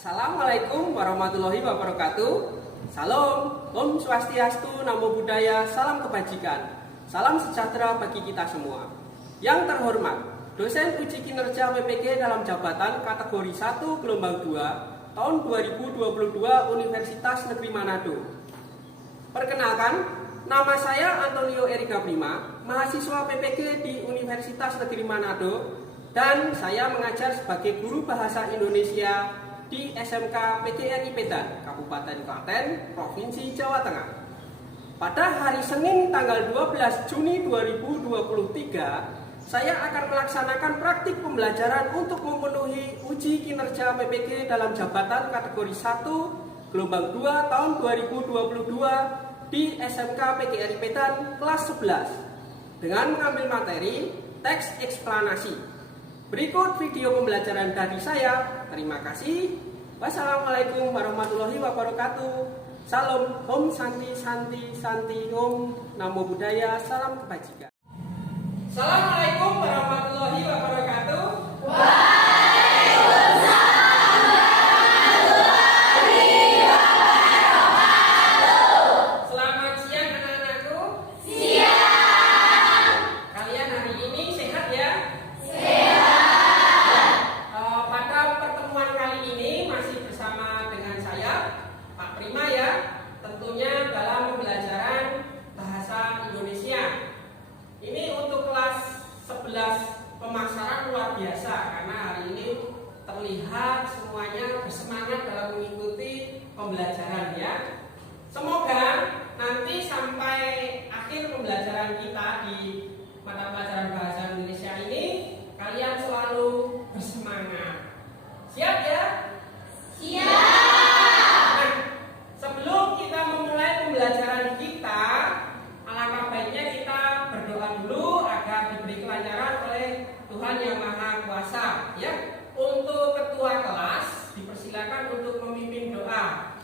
Assalamualaikum warahmatullahi wabarakatuh. Salam, Om Swastiastu, Namo Buddhaya, salam kebajikan, salam sejahtera bagi kita semua. Yang terhormat, dosen uji kinerja PPG dalam jabatan kategori 1 gelombang 2 tahun 2022 Universitas Negeri Manado. Perkenalkan, nama saya Antonio Erika Prima, mahasiswa PPG di Universitas Negeri Manado, dan saya mengajar sebagai guru bahasa Indonesia di SMK PGRI Medan, Kabupaten Klaten, Provinsi Jawa Tengah. Pada hari Senin tanggal 12 Juni 2023, saya akan melaksanakan praktik pembelajaran untuk memenuhi uji kinerja PPG dalam jabatan kategori 1 gelombang 2 tahun 2022 di SMK PGRI Medan kelas 11 dengan mengambil materi teks eksplanasi. Berikut video pembelajaran dari saya. Terima kasih. Wassalamualaikum warahmatullahi wabarakatuh. Salam, Om Santi Santi Santi Om, Namo Buddhaya, salam kebajikan. Assalamualaikum warahmatullahi wabarakatuh. Selamat siang anak-anakku. Siang. Kalian hari ini sehat ya? Tentunya dalam pembelajaran bahasa Indonesia. Ini untuk kelas 11 pemasaran luar biasa, karena hari ini terlihat semuanya bersemangat dalam mengikuti pembelajaran ya. Semoga nanti sampai akhir pembelajaran kita di mata pelajaran bahasa Indonesia ini kalian selalu bersemangat. Siap ya? Siap. Sebelum kita memulai pembelajaran kita, alangkah baiknya kita berdoa dulu agar diberi kelancaran oleh Tuhan Yang Maha Kuasa. Ya, untuk ketua kelas dipersilakan untuk memimpin doa.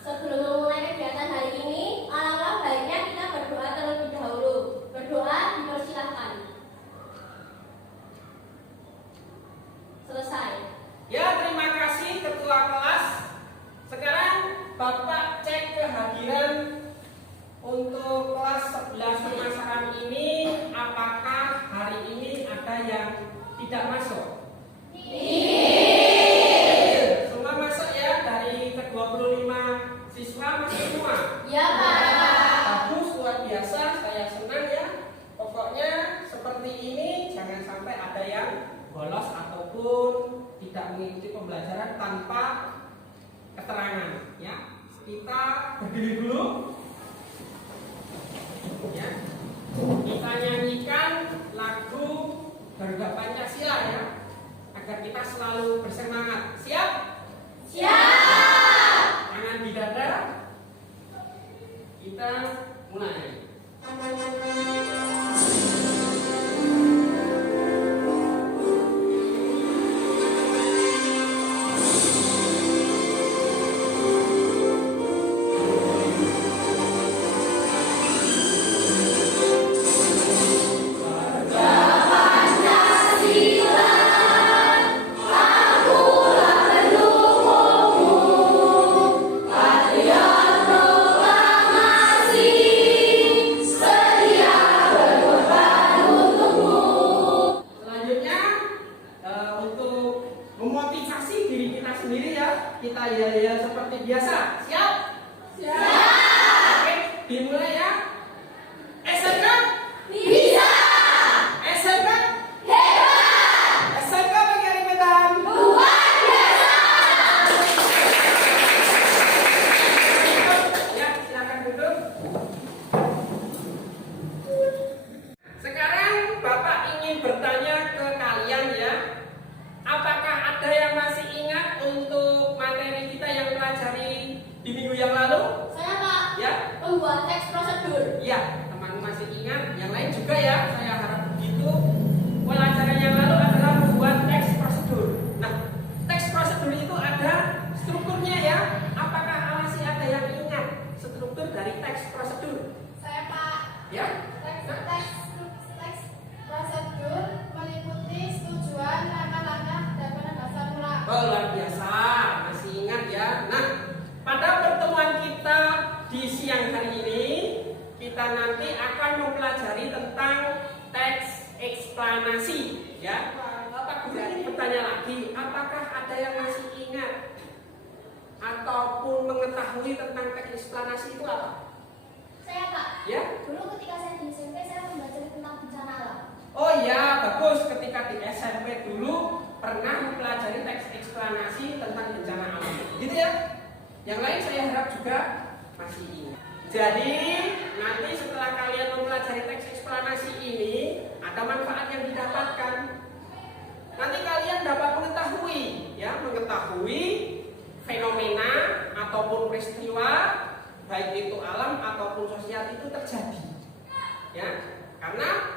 Sebelum memulai kegiatan hari ini, alangkah baiknya kita berdoa terlebih dahulu. Berdoa dipersilakan. Selesai. Ya, terima kasih ketua kelas. Sekarang Bapak cek kehadiran untuk kelas 11 pemasaran ini, apakah hari ini ada yang tidak masuk? Iya. Semua masuk ya, dari ke-25 siswa masuk semua? Ya Pak. Bagus, luar biasa, saya senang ya. Pokoknya seperti ini, jangan sampai ada yang bolos ataupun tidak mengikuti pembelajaran tanpa keterangan ya. Kita berdiri dulu ya. Kita nyanyikan lagu Garuda Pancasila ya, agar kita selalu bersemangat. Siap? Siap. Tangan di dada. Kita mulai. Kita yel-yel seperti biasa. Siap? Siap. Oke, dimulai ya. SMK bisa. SMK hebat. SMK PGRI Medan luar biasa. Ya, silakan duduk. Ya? Teks prosedur meliputi tujuan, langkah-langkah, dan penegasan ulang. Oh, luar biasa, masih ingat ya. Nah, pada pertemuan kita di siang hari ini, kita nanti akan mempelajari tentang teks eksplanasi, ya. Pak Guru ini bertanya lagi, apakah ada yang masih ingat ataupun mengetahui tentang teks eksplanasi itu apa? Saya Pak. Ya? Dulu ketika saya di SMP saya membaca tentang bencana alam. Oh iya, bagus. Ketika di SMP dulu pernah mempelajari teks eksplanasi tentang bencana alam. Gitu ya? Yang lain saya harap juga masih ingat. Jadi, nanti setelah kalian mempelajari teks eksplanasi ini, ada manfaat yang didapatkan. Nanti kalian dapat mengetahui fenomena ataupun peristiwa baik itu alam ataupun sosial itu terjadi. Ya, karena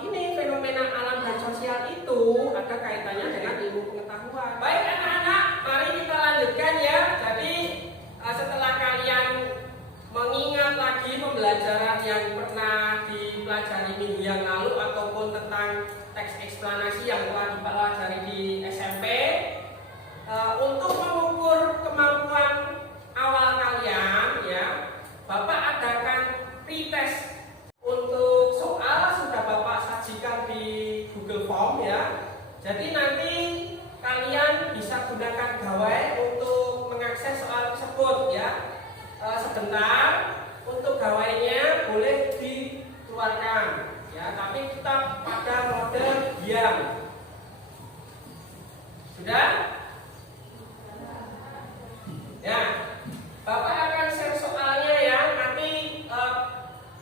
ini fenomena alam dan sosial itu ada kaitannya dengan ilmu pengetahuan. Baik anak-anak, mari kita lanjutkan ya. Jadi setelah kalian mengingat lagi pembelajaran yang pernah dipelajari minggu yang lalu ataupun tentang teks eksplanasi yang telah dipelajari di SMP, untuk mengukur kemampuan awal kalian ya, Bapak adakan pretest. Untuk soal sudah Bapak sajikan di Google Form ya. Jadi nanti kalian bisa gunakan gawai untuk mengakses soal tersebut ya. Sebentar, untuk gawainya boleh dikeluarkan ya, tapi kita pada mode diam. Sudah? Ya, Bapak akan share soalnya ya. Nanti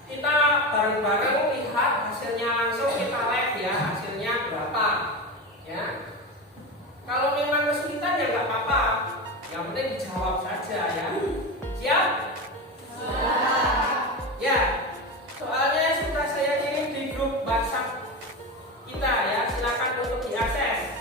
kita bareng-bareng lihat hasilnya, langsung kita live ya, hasilnya berapa ya. Kalau memang kesulitan ya nggak apa-apa, yang penting dijawab saja ya. Siap? Ya, soalnya sudah saya kirim di grup WhatsApp kita ya, silakan untuk diakses.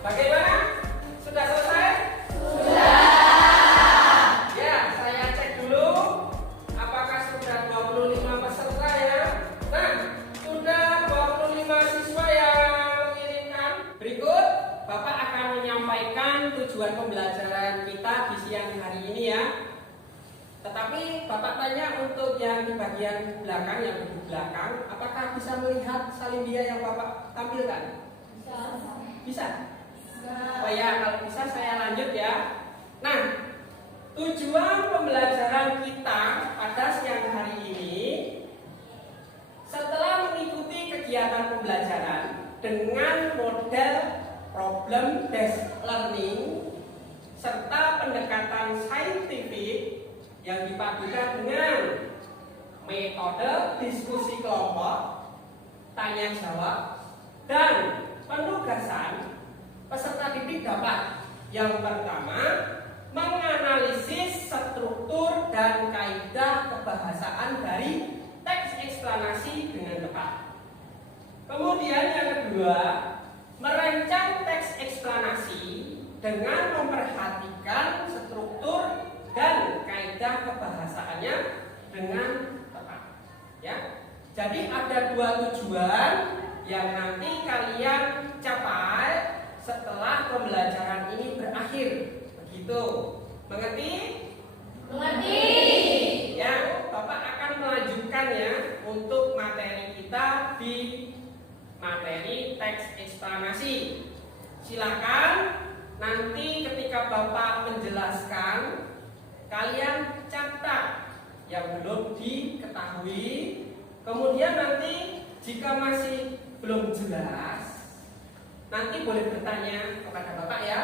Bagaimana? Sudah selesai? Ya, saya cek dulu apakah sudah 25 peserta ya. Nah, sudah 25 siswa yang mengirimkan. Berikut Bapak akan menyampaikan tujuan pembelajaran kita di siang hari ini ya. Tetapi Bapak tanya untuk yang di bagian belakang, yang di belakang, apakah bisa melihat salin dia yang Bapak tampilkan? Bisa? Oh ya, kalau bisa saya lanjut ya. Nah, tujuan pembelajaran kita pada siang hari ini, setelah mengikuti kegiatan pembelajaran dengan model problem based learning serta pendekatan saintifik yang dipadukan dengan metode diskusi kelompok, tanya jawab, dan penugasan, peserta didik dapat yang pertama menganalisis struktur dan kaidah kebahasaan dari teks eksplanasi dengan tepat. Kemudian yang kedua, merancang teks eksplanasi dengan memperhatikan struktur dan kaidah kebahasaannya dengan tepat. Ya. Jadi ada dua tujuan yang nanti kalian capai setelah pembelajaran ini berakhir. Begitu. Mengerti? Mengerti. Ya, Bapak akan melanjutkannya untuk materi kita di materi teks eksplanasi. Silakan nanti ketika Bapak menjelaskan, kalian catat yang belum diketahui. Kemudian nanti jika masih belum jelas, nanti boleh bertanya kepada Bapak ya.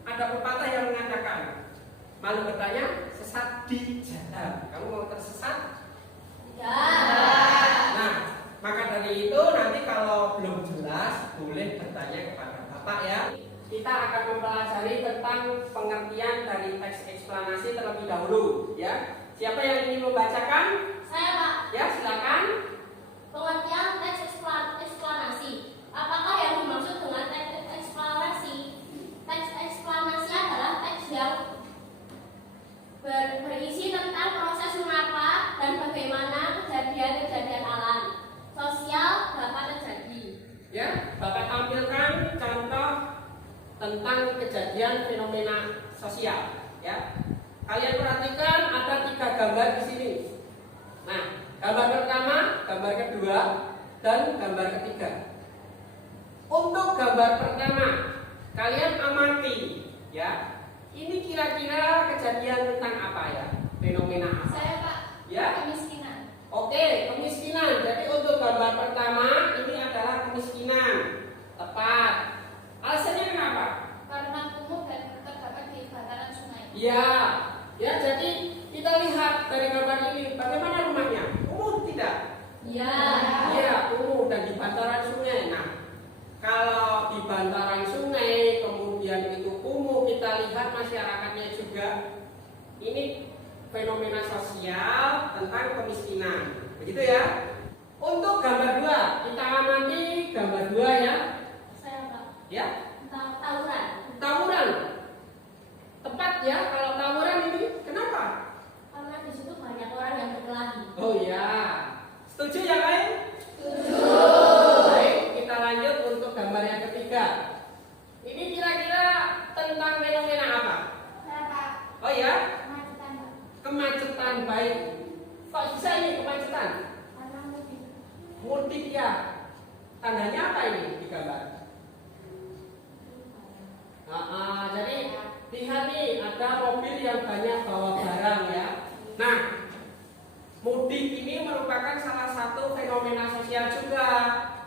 Ada pepatah yang mengatakan, malu bertanya, sesat di jalan. Kamu mau tersesat? Ya. Nah, maka dari itu nanti kalau belum jelas boleh bertanya kepada Bapak ya. kita akan mempelajari tentang pengertian dari teks eksplanasi terlebih dahulu, ya. Siapa yang ingin membacakan? Saya, Pak. Ya, silakan. Pengertian teks eksplanasi. Apakah yang dimaksud dengan teks eksplanasi? Teks eksplanasi adalah teks yang berisi tentang proses mengapa dan bagaimana kejadian-kejadian alam sosial dapat terjadi. Ya, Bapak tampilkan contoh tentang kejadian fenomena sosial, ya. Kalian perhatikan ada 3 gambar di sini. Nah, gambar pertama, gambar kedua, dan gambar ketiga. Untuk gambar pertama, kalian amati, ya. Ini kira-kira kejadian tentang apa ya? Fenomena apa? Saya, Pak. Ya. Kemiskinan. Oke, kemiskinan. Jadi untuk gambar pertama ini adalah kemiskinan. Tepat. Alasannya kenapa? Karena kumuh dan terdapat di bantaran sungai. Ya, ya. Jadi kita lihat dari gambar ini bagaimana rumahnya. Kumuh tidak? Ya. Iya, kumuh dan di bantaran sungai. Nah, kalau di bantaran sungai kemudian itu kumuh, kita lihat masyarakatnya juga ini fenomena sosial tentang kemiskinan. Begitu ya. Untuk gambar 2, kita amati gambar 2 ya. Saya, Pak. Ya, Tawuran. tawuran. Tepat ya, kalau tawuran ini kenapa? Karena di situ banyak orang yang berkelahi. Oh ya. Setuju yang lain? Setuju. Baik, kita lanjut untuk gambar yang ketiga. Ini kira-kira tentang fenomena apa? Saya, Pak. Oh ya, Kemacetan, Pak. kemacetan. Baik. Kok bisa ini kemacetan? Karena mudik. Mudik ya. Tandanya apa ini di gambar? Jadi lihat nih, ada mobil yang banyak bawa barang ya. Nah, mudik ini merupakan salah satu fenomena sosial juga,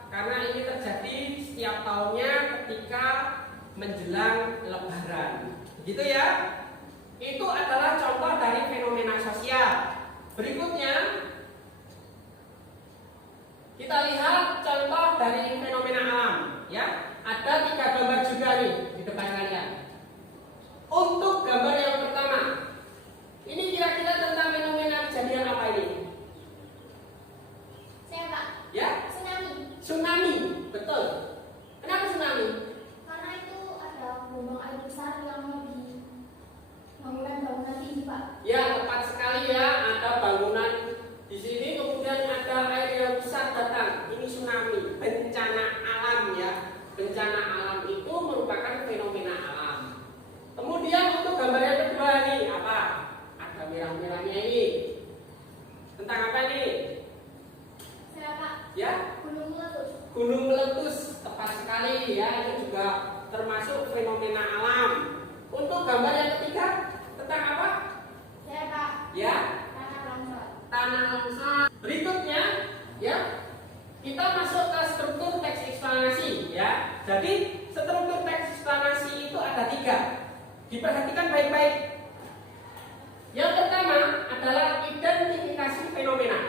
karena ini terjadi setiap tahunnya ketika menjelang Lebaran. Gitu ya. Itu adalah contoh dari fenomena sosial. Berikutnya kita lihat contoh dari fenomena alam, ya. Ada 3 gambar juga nih di depan kalian. Untuk gambar yang pertama, ini kira-kira tentang fenomena kejadian apa ini? Saya, Pak. Ya, Tsunami. tsunami, betul. Kenapa tsunami? Karena itu ada gelombang air besar yang mau bangunan tinggi, Pak. Ya, tepat sekali ya. Ada bangunan di sini, kemudian ada air yang besar datang. Ini tsunami, bencana alam ya. Bencana alam itu merupakan fenomena alam. Kemudian untuk gambar yang kedua nih, apa? Ada merah-merahnya ini. Tentang apa nih? Saya, Pak. Ya, Gunung meletus. gunung meletus. Tepat sekali ya. Ini juga termasuk fenomena alam. Untuk gambar yang ketiga, tentang apa? Saya, Pak. Ya, Tanah longsor. tanah longsor. Berikutnya, ya, kita masuk ke struktur teks eksplanasi, ya. Jadi struktur teks eksplanasi itu ada 3. Diperhatikan baik-baik. Yang pertama adalah identifikasi fenomena.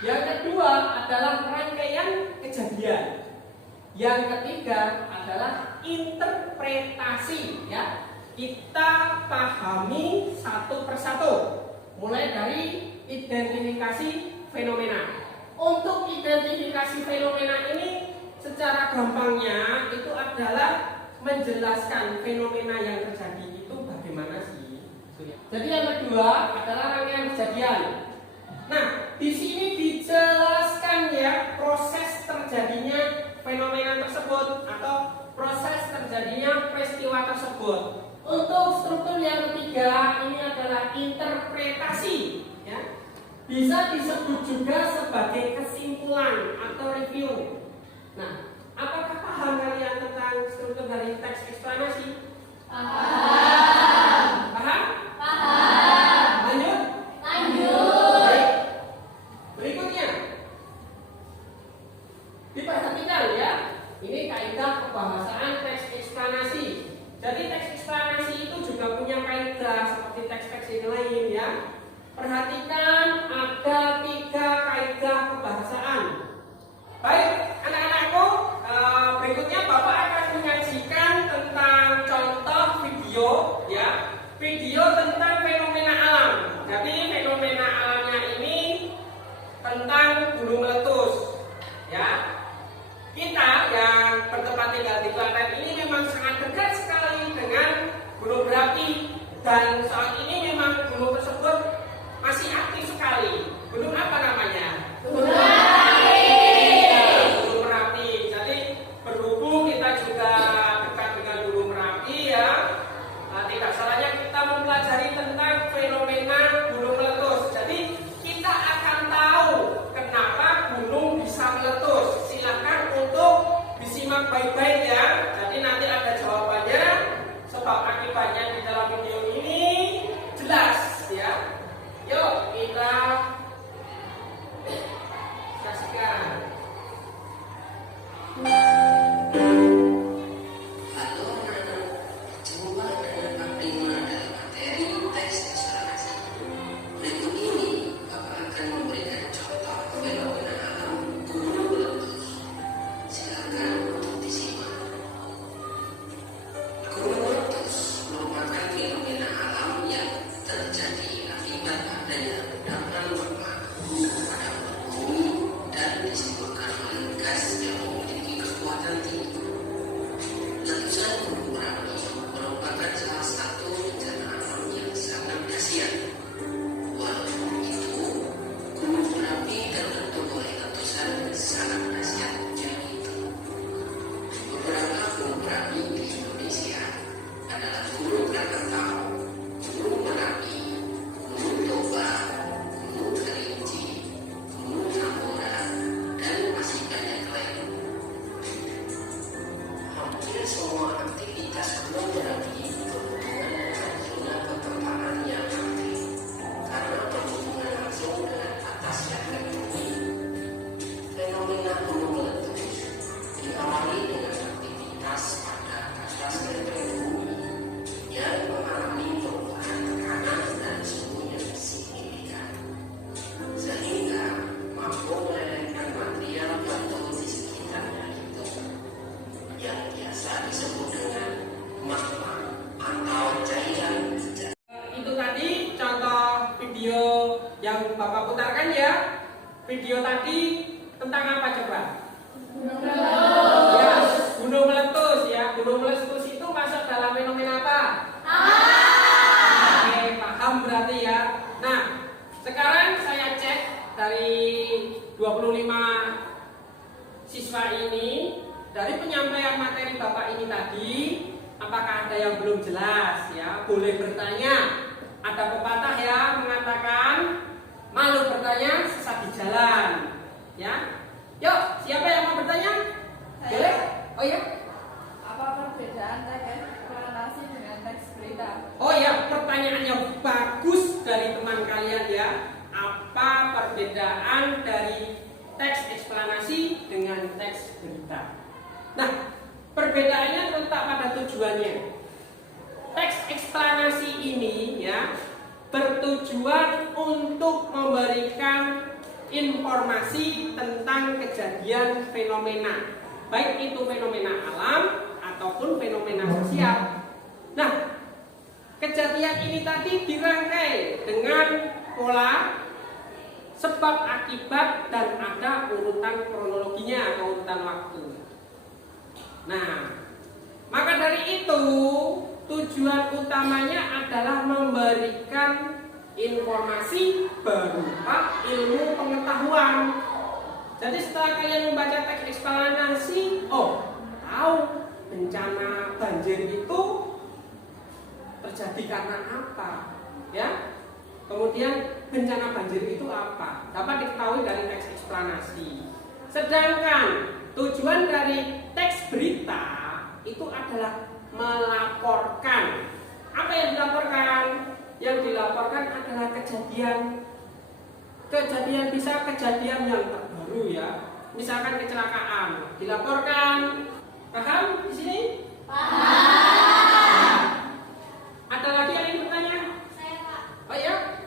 Yang kedua adalah rangkaian kejadian. Yang ketiga adalah interpretasi, ya. Kita pahami satu persatu, mulai dari identifikasi fenomena. Untuk identifikasi fenomena ini secara gampangnya itu adalah menjelaskan fenomena yang terjadi itu bagaimana sih. Jadi yang kedua adalah rangkaian kejadian. Nah, di sini dijelaskan ya proses terjadinya fenomena tersebut atau proses terjadinya peristiwa tersebut. Untuk struktur yang ketiga ini adalah interpretasi, ya. Bisa disebut juga sebagai kesimpulan atau review. Nah, apakah paham kalian tentang struktur dari teks eksplanasi? Paham. Paham? Paham. Lanjut? Lanjut. Baik. Berikutnya, diperhatikan ya. Ini kaidah kebahasaan teks eksplanasi. Jadi teks eksplanasi itu juga punya kaidah seperti teks-teks yang lain ya. Perhatikan ada 3 kaidah kebahasaan. Baik, anak-anakku, berikutnya Bapak akan menyajikan tentang video ya, video tentang fenomena alam. Jadi fenomena alamnya ini tentang gunung meletus ya. Kita yang bertempat tinggal di Klaten ini memang sangat dekat sekali dengan gunung berapi, dan saat ini memang gunung tersebut masih aktif sekali. Gunung apa namanya? Gunung Merapi. Ya, Gunung Merapi. Jadi berhubung kita juga dekat dengan Gunung Merapi ya, tidak salahnya kita mempelajari tentang fenomena gunung meletus. Jadi kita akan tahu kenapa gunung bisa meletus. Silakan untuk disimak baik-baik ya. Jadi nanti ada jawabannya, sebab akibatnya di dalam video ini jelas ya. Yuk kita saksikan. Halo anak-anak, jumpa dengan Pak Prima dalam materi teks eksplorasi. Berikut ini Bapak akan memberikan contoh fenomena alam gunung meletus. Silakan untuk disimak. Gunung meletus merupakan fenomena alam yang terjadi akibat adanya ledakan magma pada bumi dan disebabkan oleh gas yang memiliki kekuatan tinggi. Letusan gunung Merapi merupakan salah satu bencana alam yang sangat dahsyat. Walaupun itu, gunung Merapi terbentuk oleh letusan yang sangat dahsyat itu. Beberapa gunung Merapi di Indonesia adalah Gunung Krakatau, Gunung Merapi, Gunung Toba, Gunung Kerinci, Gunung Tambora, dan masih banyak lain. Hampir semua aktivitas gunung Merapi berhubungan dengan zona ketempatan yang aktif karena berhubungan langsung dengan atas datar bumi. Fenomena gunung meletus diawali dengan aktivitas pada atas datar bumi yang mengalami perubahan tekanan dan suhu yang signifikan, sehingga mampu melelehkan material batu di sekitarnya itu, yang biasa disebut dengan magma atau cairan. Itu tadi contoh video yang Bapak putarkan ya. Video tadi tentang apa coba? Ya, gunung meletus ya. Gunung meletus itu masuk dalam fenomena apa? Oke, paham berarti ya. Nah, sekarang saya cek dari 25 siswa ini, dari penyampaian materi Bapak ini tadi, apakah ada yang belum jelas ya? Boleh bertanya. Ada pepatah ya mengatakan malu bertanya sesat di jalan ya. Yuk, siapa yang mau bertanya? Boleh? Oh ya. Apa perbedaan teks eksplorasi dengan teks berita? Oh ya, pertanyaan yang bagus dari teman kalian ya. Apa perbedaan dari teks eksplanasi dengan teks berita? Nah, perbedaannya terletak pada tujuannya. Teks eksplanasi ini ya bertujuan untuk memberikan informasi tentang kejadian fenomena, baik itu fenomena alam ataupun fenomena sosial. Nah, kejadian ini tadi dirangkai dengan pola sebab akibat dan ada urutan kronologinya atau urutan waktu. Nah, maka dari itu tujuan utamanya adalah memberikan informasi berupa ilmu pengetahuan. Jadi setelah kalian membaca teks eksplanasi, tahu bencana banjir itu terjadi karena apa, ya? Kemudian bencana banjir itu apa? Dapat diketahui dari teks eksplanasi. Sedangkan tujuan dari teks berita itu adalah melaporkan. Apa yang dilaporkan? Yang dilaporkan adalah kejadian bisa kejadian yang terbaru ya. Misalkan kecelakaan, dilaporkan. Paham di sini? Paham. Ada lagi yang ingin bertanya? Saya Pak. Oh ya?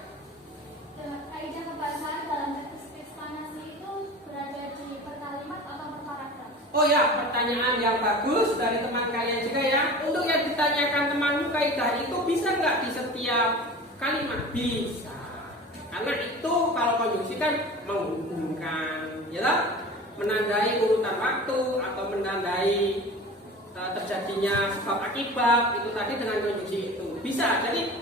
Kaidah kebahasan dalam teks eksplanasi itu berada di per kalimat atau per paragraf? Oh ya, pertanyaan yang bagus dari teman kalian juga ya. Untuk yang ditanyakan teman muka kaidah itu bisa nggak di setiap kalimat? Bisa. Karena itu kalau konjungsi kan menghubungkan, ya lah, menandai urutan waktu atau menandai terjadinya sebab akibat itu tadi dengan konjungsi itu bisa. Jadi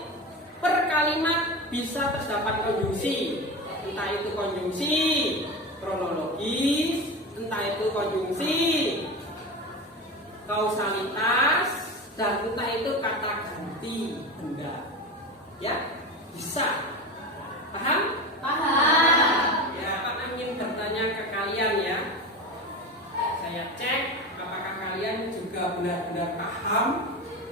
per kalimat bisa terdapat konjungsi, entah itu konjungsi kronologis, entah itu konjungsi kausalitas, dan entah itu kata ganti benda. Ya, bisa. Paham? Paham. Ya, Pak ingin bertanya ke kalian ya. Saya cek apakah kalian juga benar-benar paham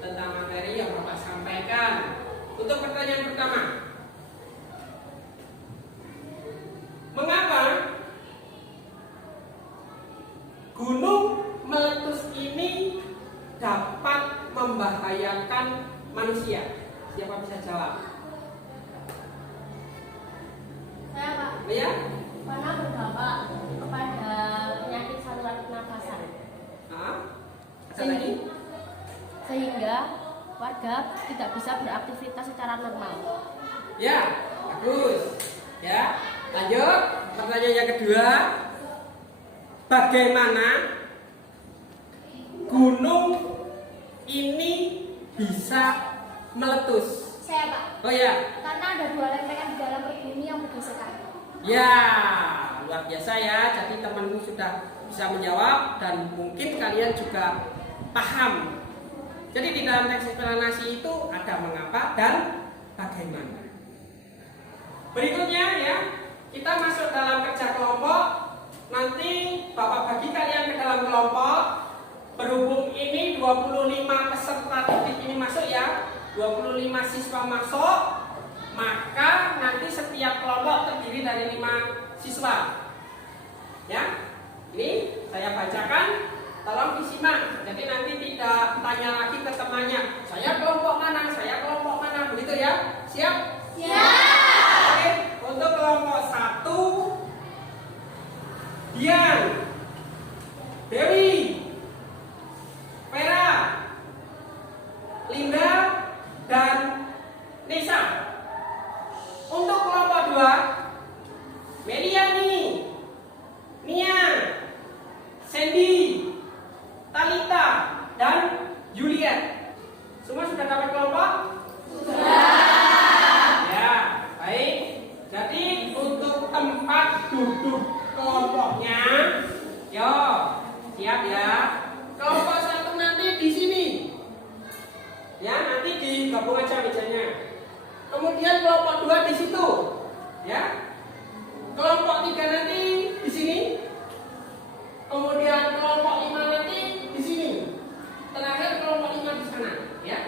tentang materi yang Bapak sampaikan. Untuk pertanyaan pertama, mengapa gunung meletus ini dapat membahayakan manusia? Siapa bisa jawab? Saya Pak. Ya? Karena berdampak kepada penyakit saluran pernafasan. Ada lagi? Sehingga warga tidak bisa beraktivitas secara normal. Ya, bagus. Ya, lanjut. Pertanyaan yang kedua, bagaimana gunung ini bisa meletus? Saya Pak, Oh ya, karena ada 2 lempengan di dalam perut bumi yang bergesekan. ya, luar biasa ya. Jadi temanmu sudah bisa menjawab dan mungkin kalian juga paham. Jadi di dalam teks eksplanasi itu ada mengapa dan bagaimana. Berikutnya ya, kita masuk dalam kerja kelompok. Nanti Bapak bagi kalian ke dalam kelompok. Berhubung ini 25 peserta didik ini masuk ya, 25 siswa masuk, maka nanti setiap kelompok terdiri dari 5 siswa. Ya, ini saya bacakan, tolong disimak. Jadi nanti tidak tanya lagi ke temannya, saya kelompok mana, begitu ya? Siap? Siap. Oke, untuk kelompok 1, Dian, Dewi, Vera, Linda, dan Nisa. Untuk kelompok 2, Meliani, Nia, Sandy, Talita, dan Juliet. Semua sudah dapat kelompok? Sudah. Ya, baik. Jadi untuk tempat duduk kelompoknya, yo, siap ya. Kelompok 1 nanti di sini. Ya, nanti digabung aja mejanya. Kemudian kelompok 2 di situ. Ya. Kelompok 3 nanti di sini. Kemudian kelompok 5 nanti di sini. Terakhir kelompok 5 di sana, ya.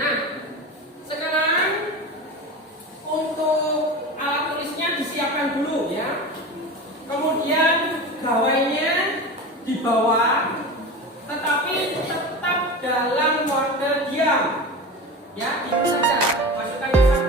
Nah, sekarang untuk alat tulisnya disiapkan dulu ya. Kemudian gawainya di bawah, tetapi tetap dalam mode diam. Ya, itu saja. Masukkan ke satu.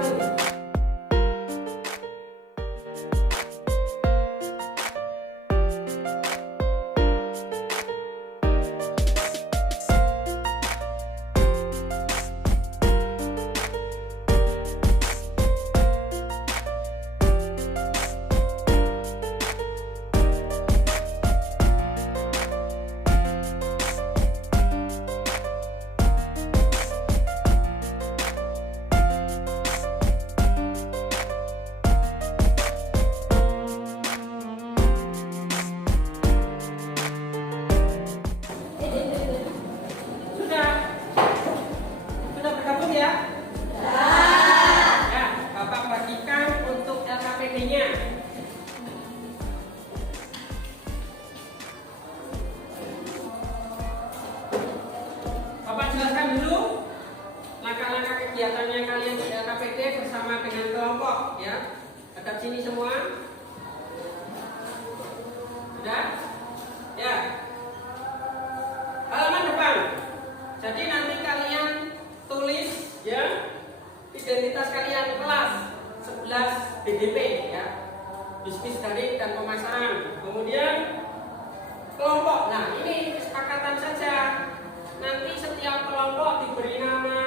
Sudah bergabung ya? Ya, Bapak bagikan untuk LKPD-nya. Bapak jelaskan dulu langkah-langkah kegiatannya kalian di LKPD bersama dengan kelompok ya. Hadap sini semua. Sudah? Ya. Halaman depan. Jadi nanti kalian tulis ya identitas kalian kelas 11 BDP ya. Bisnis daring dan pemasaran. Kemudian kelompok. Nah, ini kesepakatan saja. Nanti setiap kelompok diberi nama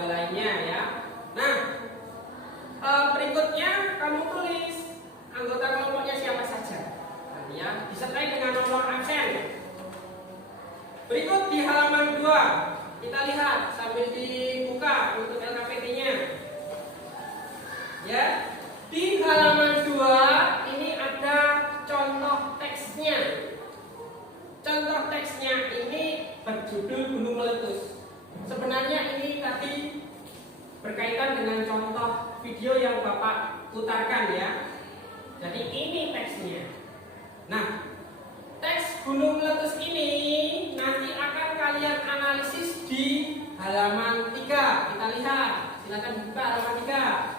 dua lainnya ya. Nah, berikutnya kamu tulis anggota kelompoknya siapa saja, ya, disertai dengan nomor absen. Berikut di halaman 2 kita lihat sambil dibuka untuk LKPD-nya. Ya, di halaman 2 ini ada contoh teksnya. Contoh teksnya ini berjudul Gunung Meletus. Sebenarnya ini tadi berkaitan dengan contoh video yang Bapak putarkan ya. Jadi ini teksnya. Nah, teks Gunung Meletus ini nanti akan kalian analisis di halaman 3. Kita lihat, silakan buka halaman 3.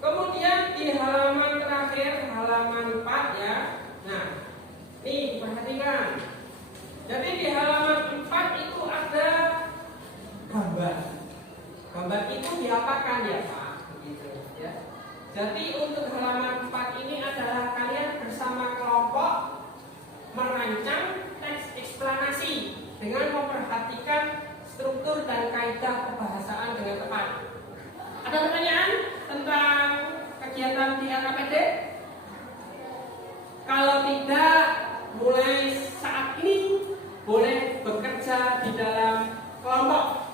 Kemudian di halaman terakhir, halaman 4 ya. Nah, nih perhatikan. Jadi di halaman 4 itu ada gambar. Gambar itu diapakan ya Pak? Begitu ya. Jadi untuk halaman 4 ini adalah kalian bersama kelompok merancang teks eksplanasi dengan memperhatikan struktur dan kaidah kebahasaan dengan tepat. Ada pertanyaan tentang kegiatan di LKPD? Kalau tidak, mulai saat ini boleh bekerja di dalam kelompok.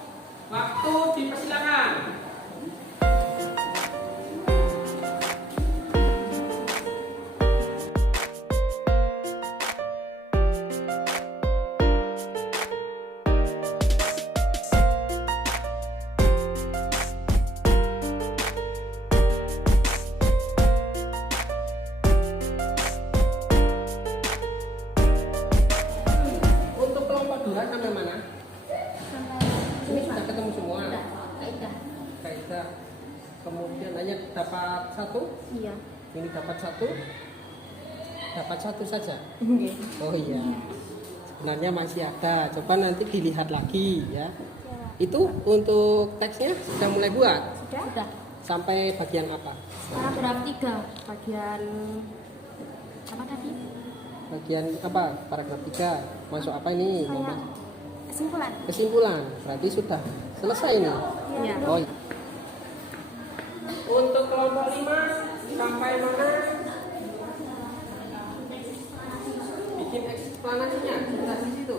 Waktu dipersilakan. Untuk kelompok 2 sampai mana? Ini sudah ketemu semua. Kaidah. Kemudian hanya dapat 1? Iya. Ini dapat 1? Dapat 1 saja? Oh iya. Sebenarnya masih ada. Coba nanti dilihat lagi ya. Itu untuk teksnya sudah mulai buat? Sudah. Sampai bagian apa? Paragraf 3 bagian apa tadi? Bagian apa? Paragraf 3. Masuk apa ini? Kayak kesimpulan. Kesimpulan. Berarti sudah selesai ini. Iya. Oh. Untuk kelompok 5 sampai mana? Bikin eksplanasinya di situ.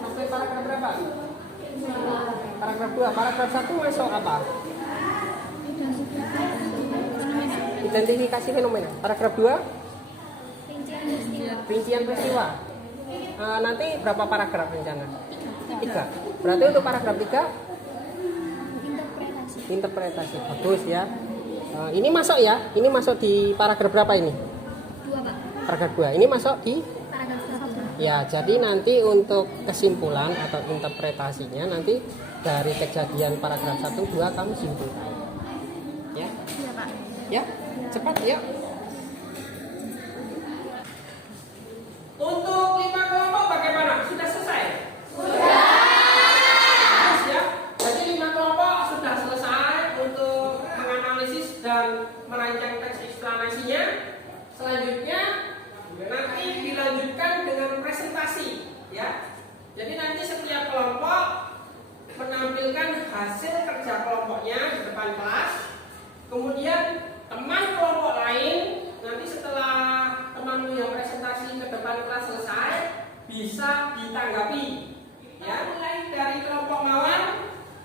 Sampai paragraf berapa? Paragraf 2. Paragraf 1 masuk apa? Identifikasi fenomena. Paragraf 2 rincian peristiwa. Nanti berapa paragraf rencana? 3. Berarti untuk paragraf 3 interpretasi. Bagus ya. Ini masuk ya? Ini masuk di paragraf berapa ini? 2, Pak. Paragraf 2. Ini masuk di Paragraf 1. ya, jadi nanti untuk kesimpulan atau interpretasinya nanti dari kejadian paragraf 1 2 kamu simpulkan. Ya. Iya, Pak. Ya, cepat ya. Untuk 5 kelompok bagaimana? Sudah selesai? Sudah. Ya. Jadi 5 kelompok sudah selesai untuk menganalisis dan merancang teks eksplanasinya. Selanjutnya nanti dilanjutkan dengan presentasi, ya. Jadi nanti setiap kelompok menampilkan hasil kerja kelompoknya di depan kelas. Kemudian teman kelompok lain nanti setelah temanmu yang presentasi ke depan kelas selesai bisa ditanggapi. Ya, mulai dari kelompok mawar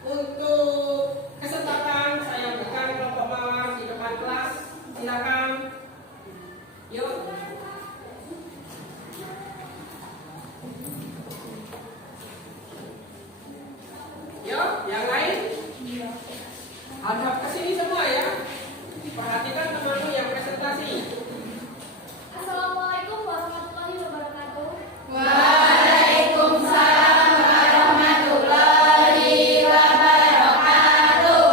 untuk kesempatan saya berikan kelompok mawar di depan kelas. Silakan. Yuk. Yuk, yang lain? Hadap ke sini semua ya. Perhatikan temanmu yang presentasi. Assalamualaikum warahmatullahi wabarakatuh. Waalaikumsalam warahmatullahi wabarakatuh.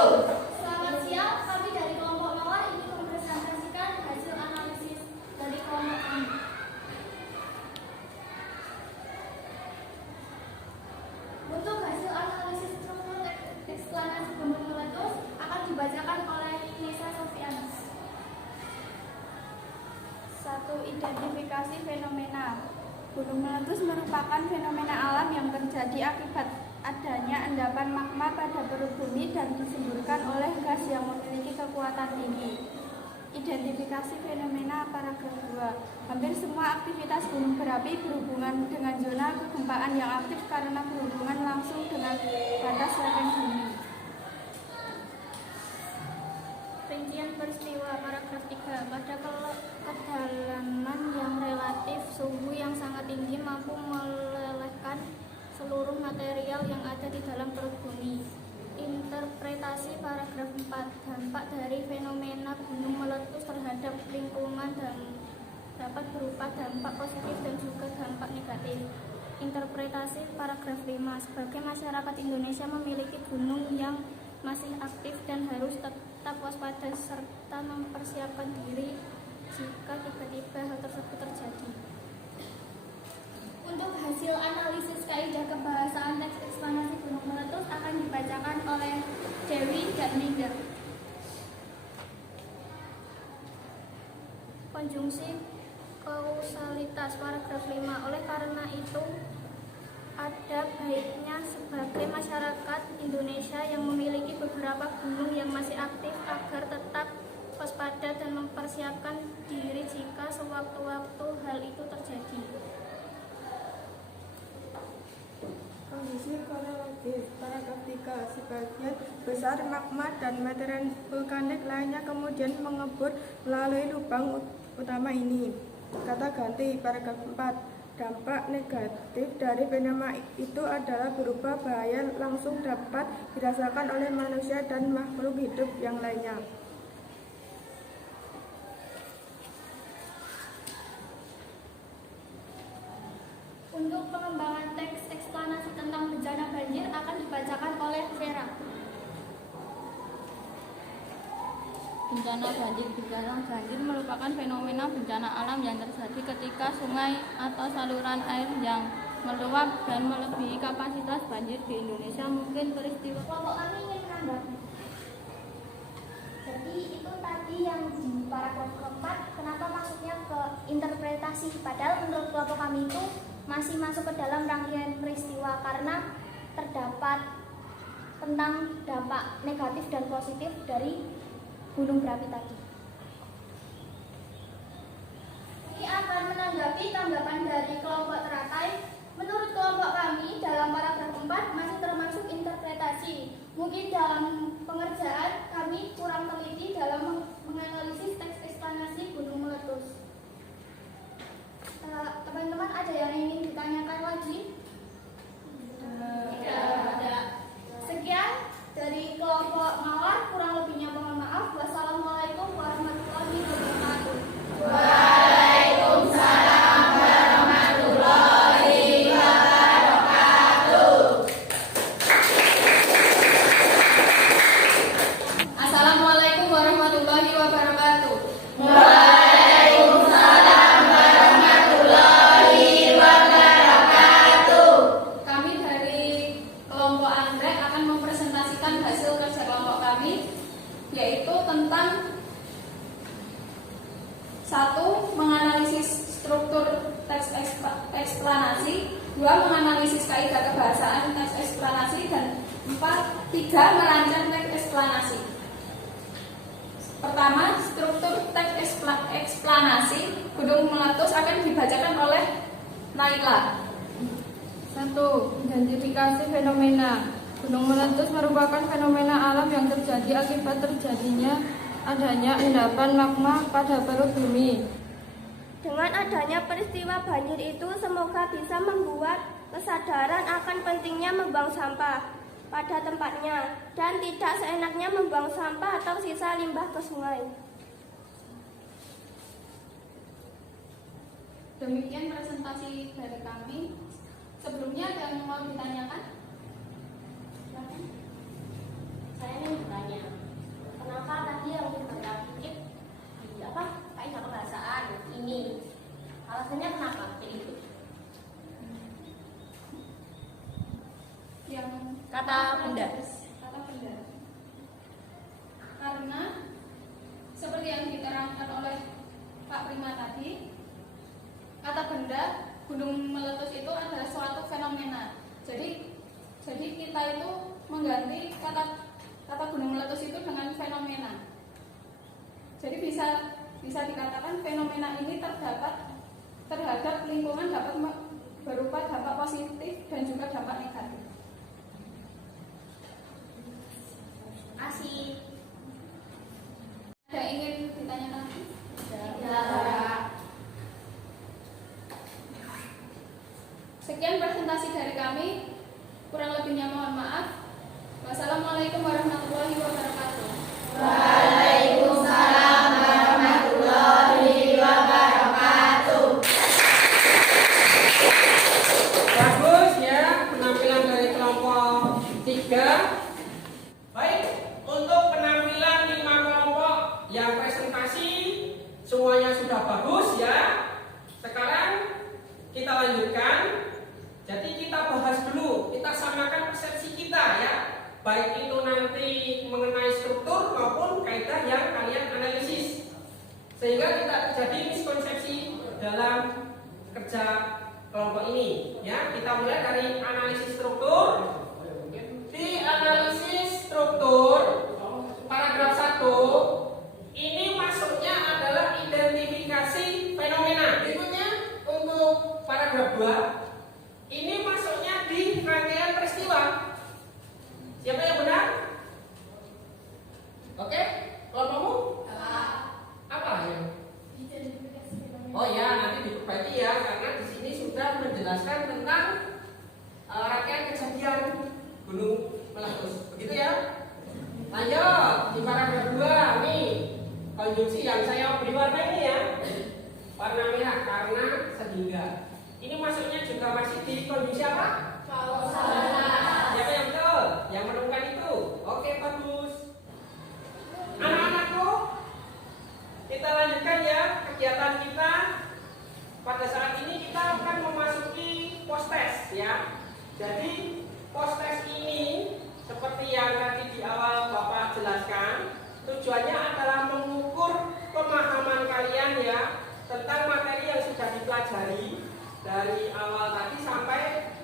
Selamat siang, kami dari kelompok mawar ingin mempresentasikan hasil analisis dari kelompok kami. Untuk hasil analisis struktur eksplanasi gunung meletus akan dibacakan oleh Nisa Sofianas. 1. Identifikasi fenomena. Gunung meletus merupakan fenomena alam yang terjadi akibat adanya endapan magma pada perut bumi dan disemburkan oleh gas yang memiliki kekuatan tinggi. Identifikasi fenomena paragraf 2. Hampir semua aktivitas gunung berapi berhubungan dengan zona kegempaan yang aktif karena berhubungan langsung dengan batas lereng bumi. Rincian peristiwa paragraf 3. Pada kedalaman yang relatif, suhu yang sangat tinggi mampu melelehkan seluruh material yang ada di dalam perut bumi. Interpretasi paragraf 4. Dampak dari fenomena gunung meletus terhadap lingkungan dan dapat berupa dampak positif dan juga dampak negatif. Interpretasi paragraf 5. Sebagai masyarakat Indonesia memiliki gunung yang masih aktif dan harus tetap waspada serta mempersiapkan diri jika tiba-tiba hal tersebut terjadi. Untuk hasil analisis kaidah kebahasaan teks eksplanasi gunung meletus akan dibacakan oleh Dewi dan Linda. Konjungsi kausalitas paragraf 5. Oleh karena itu, ada baiknya sebagai masyarakat Indonesia yang memiliki beberapa gunung yang masih aktif agar tetap waspada dan mempersiapkan diri jika sewaktu-waktu hal itu terjadi. Kondisi kronologis paragraf 3. Sebagian besar magma dan material vulkanik lainnya kemudian mengebor melalui lubang utama ini. Kata ganti paragraf 4. Dampak negatif dari fenomena itu adalah berupa bahaya langsung dapat dirasakan oleh manusia dan makhluk hidup yang lainnya. Untuk pengembangan teks eksplanasi tentang bencana banjir akan dibacakan oleh Vera. Bencana banjir. Bencana banjir merupakan fenomena bencana alam yang terjadi ketika sungai atau saluran air yang meluap dan melebihi kapasitas banjir di Indonesia. Mungkin peristiwa Kelompok kami ingin menanggapi. Jadi itu tadi yang di paragraf keempat, kenapa masuknya ke interpretasi? Padahal menurut kelompok kami itu masih masuk ke dalam rangkaian peristiwa karena terdapat tentang dampak negatif dan positif dari gunung berapi tadi. Ini akan menanggapi tanggapan dari kelompok teratai. Menurut kelompok kami dalam paragraf 4 masih termasuk interpretasi. Mungkin dalam pengerjaan kami kurang teliti dalam menganalisis teks eksplanasi gunung meletus. Teman-teman ada yang ingin ditanyakan lagi? Tidak ada. Sekian dari kelompok Mawar, kurang lebihnya mohon maaf. Wassalamualaikum warahmatullahi wabarakatuh. Waalaikumsalam warahmatullahi wabarakatuh. Assalamualaikum warahmatullahi wabarakatuh. Waalaikumsalam warahmatullahi wabarakatuh. Kami dari kelompok Anggrek akan mempresentasikan hasil kerja kelompok kami, yaitu tentang 1. Menganalisis struktur teks eksplanasi, 2. Menganalisis kaidah kebahasaan teks eksplanasi, dan 3. Merancang teks eksplanasi. Pertama, struktur teks eksplanasi gunung meletus akan dibacakan oleh Naila. 1. Identifikasi fenomena. Gunung meletus merupakan fenomena alam yang terjadi akibat terjadinya adanya endapan magma pada perut bumi. Dengan adanya peristiwa banjir itu, semoga bisa membuat kesadaran akan pentingnya membuang sampah pada tempatnya dan tidak seenaknya membuang sampah atau sisa limbah ke sungai. Demikian presentasi dari kami. Sebelumnya ada yang mau ditanyakan? Saya ingin bertanya, kenapa tadi yang kita pikir di kaidah kebahasaan ini? Alasannya kenapa? Jadi itu. Yang Kata benda. Kata benda. Karena seperti yang diterangkan oleh Pak Prima tadi, kata benda gunung meletus itu adalah suatu fenomena. Jadi fenomena. Jadi bisa dikatakan fenomena ini terhadap lingkungan dapat berupa dampak positif dan juga dampak negatif. Asik. Ada yang ingin ditanyakan lagi? Sekian presentasi dari kami. Kurang lebihnya mohon maaf. Wassalamualaikum warahmatullahi wabarakatuh. Waalaikumsalam warahmatullahi wabarakatuh. Bagus ya penampilan dari kelompok 3. Baik, untuk penampilan 5 kelompok yang presentasi semuanya sudah bagus ya. Sekarang kita lanjutkan. Jadi kita bahas dulu, kita samakan persepsi kita ya. Baik itu nanti mengenai struktur maupun kaidah yang kalian analisis. Sehingga tidak terjadi miskonsepsi dalam kerja kelompok ini ya. Kita mulai dari analisis struktur. Di analisis struktur paragraf 1 ini masuknya adalah identifikasi fenomena. Berikutnya untuk paragraf 2 ini masuknya di rangkaian peristiwa. Siapa yang benar? Oke, kelompokmu? Apa ya? Oh ya, nanti diperbaiki ya, karena di sini sudah menjelaskan tentang rangkaian kejadian Gunung Meletus. Begitu ya? Lanjut di paragraf 2 nih konjungsi yang saya beri warna ini ya, warna merah karena sehingga. Ini masuknya juga masih di konjungsi apa? Siapa yang betul? Yang menemukan itu? Oke, bagus. Anak-anakku, kita lanjutkan ya kegiatan kita. Pada saat ini kita akan memasuki post-test ya. Jadi post-test ini seperti yang tadi di awal Bapak jelaskan, tujuannya adalah mengukur pemahaman kalian ya tentang materi yang sudah dipelajari dari awal tadi sampai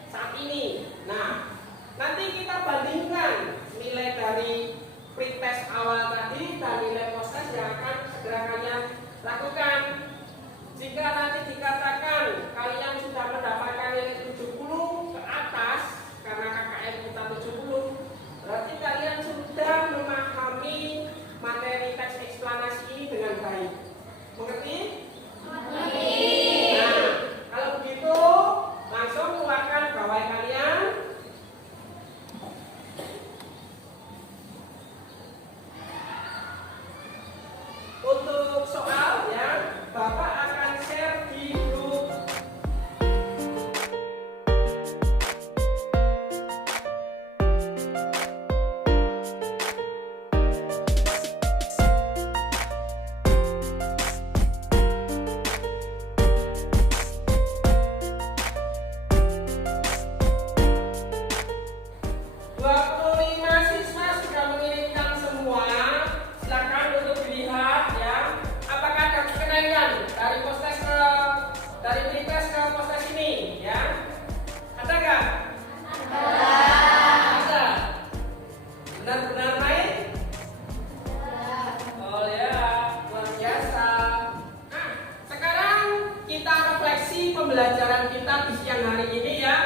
saat ini. Nah, nanti kita bandingkan nilai dari pretest awal tadi dan nilai post-test yang akan segera kalian lakukan. Jika nanti dikatakan kalian sudah mendapatkan nilai 70 ke atas karena KKM kita 70, berarti kalian sudah memahami materi teks eksplanasi ini dengan baik. Mengerti? Mengerti. Nah, kalau begitu langsung keluarkan gawai kalian. Untuk soal ya, Bapak akan share di grup. Pembelajaran kita di siang hari ini ya.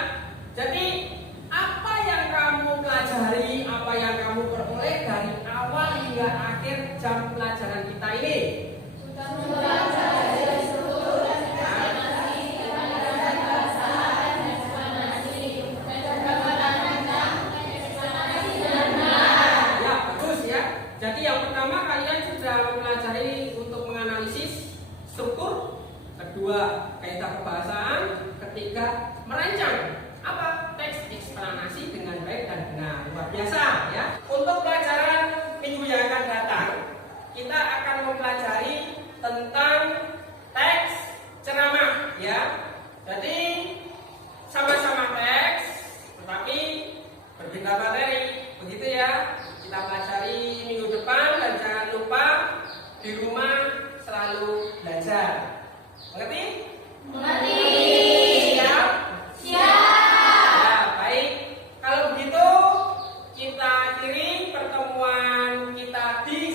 Jadi apa yang kamu pelajari, apa yang kamu peroleh dari awal hingga akhir jam pelajaran kita ini? Ya, bagus ya. Jadi yang pertama kalian sudah mempelajari untuk menganalisis struktur. Kedua, kaidah kebahasaan. Ketiga, merancang apa teks eksplanasi dengan baik dan benar. Luar biasa ya. Untuk pelajaran minggu yang akan datang, kita akan mempelajari tentang teks ceramah ya. Jadi sama-sama teks, tetapi berbeda materi. Begitu ya. Kita pelajari minggu depan dan jangan lupa di rumah selalu belajar. Mengerti? Mengerti. Siap? Siap. Ya, baik. Kalau begitu kita akhiri pertemuan kita di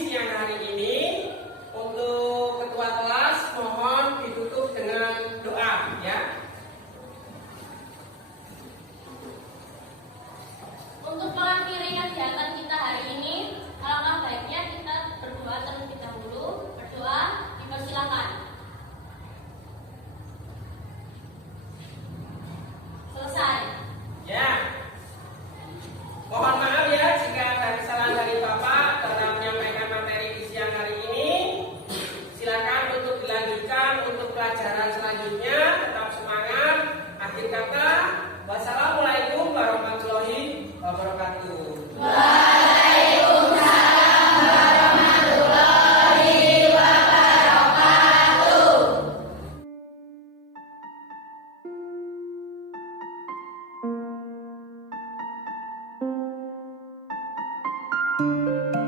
Thank